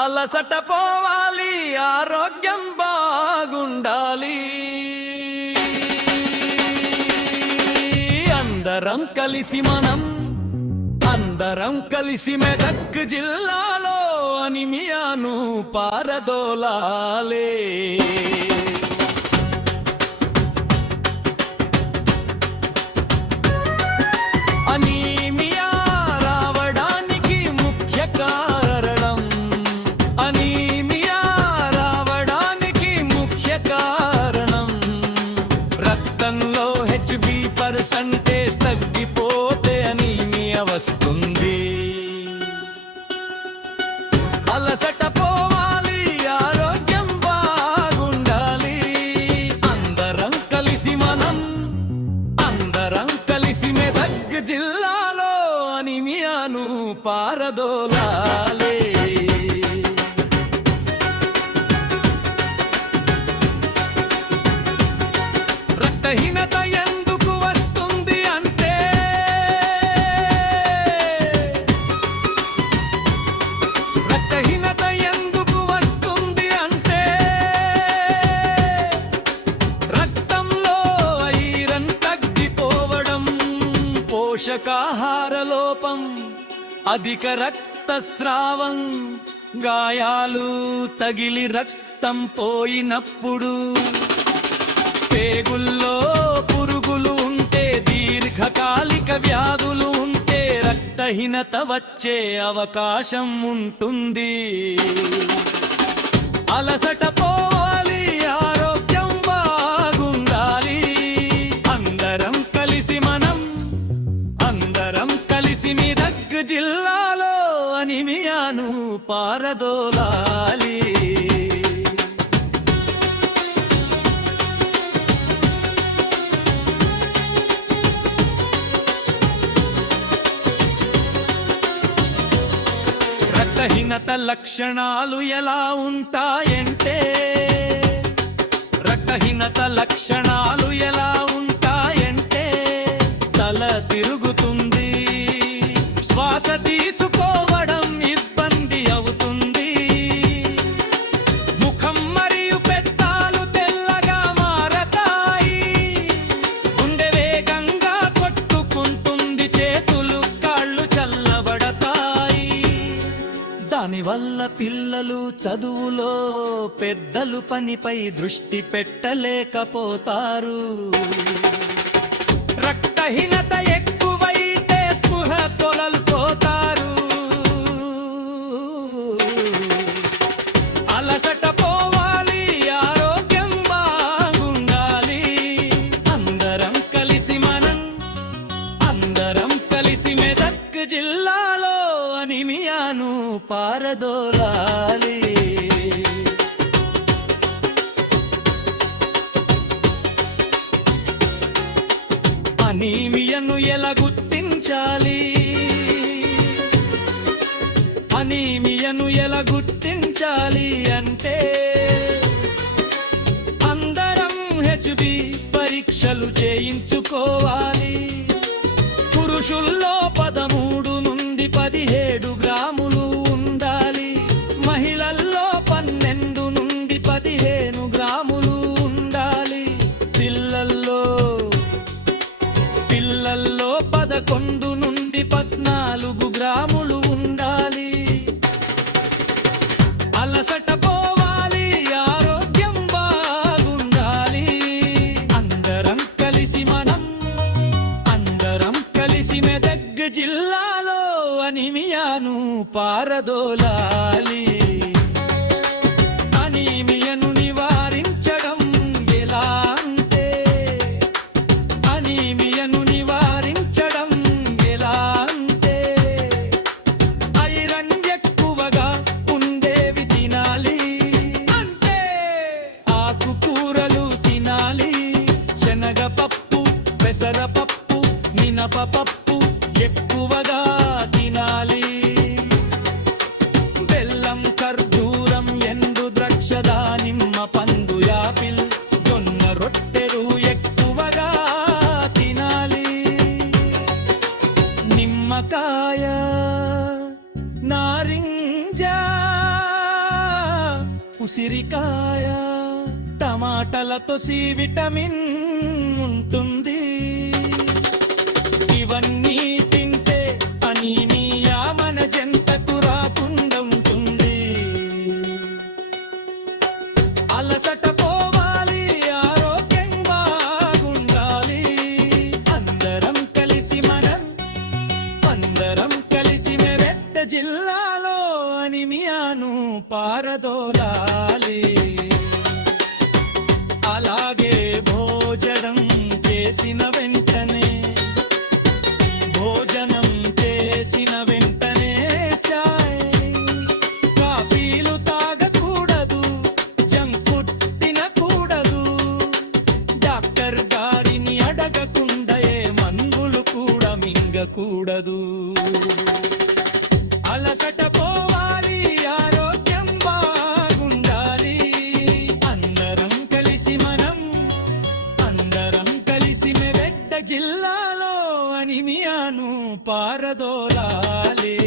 అలసట పోవాలి, ఆరోగ్యం బాగుండాలి. అందరం కలిసి మెదక్ జిల్లాలో అనిమియాను పారదోలాలే. అనీమియా రావడానికి ముఖ్య కారణం రక్తంలో HB% తగ్గిపోతే అనీమియా వస్తుంది. అలసట పోవాలి, ఆరోగ్యం బాగుండాలి. అందరం కలిసి మెదక్ జిల్లాలో అనిమియాను పారదోలాలే. రక్తహీనత ఎందుకు వస్తుంది అంటే రక్తంలో ఐరన్ తగ్గిపోవడం, పోషకాహార లోపం, అధిక రక్తస్రావం, గాయాలు తగిలి రక్తం పోయినప్పుడు, పేగుల్లో పురుగులు ఉంటే, దీర్ఘకాలిక వ్యాధులు ఉంటే రక్తహీనత వచ్చే అవకాశం ఉంటుంది. అలసట పోవాలి, ఆరోగ్యం బాగుండాలి. అందరం కలిసి మెదక్ జిల్లాలో అనిమియాను పారదోలాలి. రక్తహీనత లక్షణాలు ఎలా ఉంటాయంటే తల తిరుగుతుంది, శ్వాస తీసుకోవడం ఇబ్బంది అవుతుంది, ముఖం మరియు పెదాలు తెల్లగా మారతాయి, గుండె వేగంగా కొట్టుకుంటుంది, చేతులు కాళ్ళు చల్లబడతాయి. దానివల్ల పిల్లలు చదువులో, పెద్దలు పనిపై దృష్టి పెట్టలేకపోతారు. రక్తహీనత ఎక్కువైతే స్పృహ కోల్పోతారు. అలసట పోవాలి, ఆరోగ్యం బాగుండాలి. అందరం కలిసి మెదక్ జిల్లాలో అనిమియాను పారదోలాలి. అనీమియాను ఎలా గుర్తించాలి? అంటే అందరం HB పరీక్షలు చేయించుకోవాలి. పురుషుల్లో 13 నుండి 17 గ్రాములు ఉండాలి, మహిళల్లో 12 నుండి 15 గ్రాములు ఉండాలి, పిల్లల్లో 11 నుండి 14 గ్రాములు ఉండాలి. అలసట పోవాలి, ఆరోగ్యం బాగుండాలి. అందరం కలిసి మెదక్ జిల్లాలో అనిమియాను పారదోలాలి. అనీమియాను నివారించడం ఎలా అంటే ఐరన్ ఎక్కువగా ఉండేవి తినాలి, ఆకుకూరలు తినాలి, శనగపప్పు, పెసరపప్పు, మినపపప్పు ఎక్కువగా తినాలి. ఉసిరికాయ టమాటాలతో సి విటమిన్ ఉంటుంది. ఇవన్నీ తింటే అనీమియా మన జంటకు రాకుండా ఉంటుంది. అలసట పోవాలి, ఆరోగ్యం బాగుండాలి. అందరం కలిసి మెరెట్ట జిల్లాలో అనిమియాను పారదోలాలి. అలాగే భోజనం చేసిన వెంటనే చాయ్ కాఫీలు తాగకూడదు, జంక్ ఫుడ్ తినకూడదు. డాక్టర్ గారిని అడగకుండా ఏ మందులు కూడా మింగకూడదు. అలసట పోవాలి, ఆరోగ్యం బాగుండాలి. అందరం కలిసి మెరెడ్డ జిల్లాలో అనిమియాను పారదోలాలి.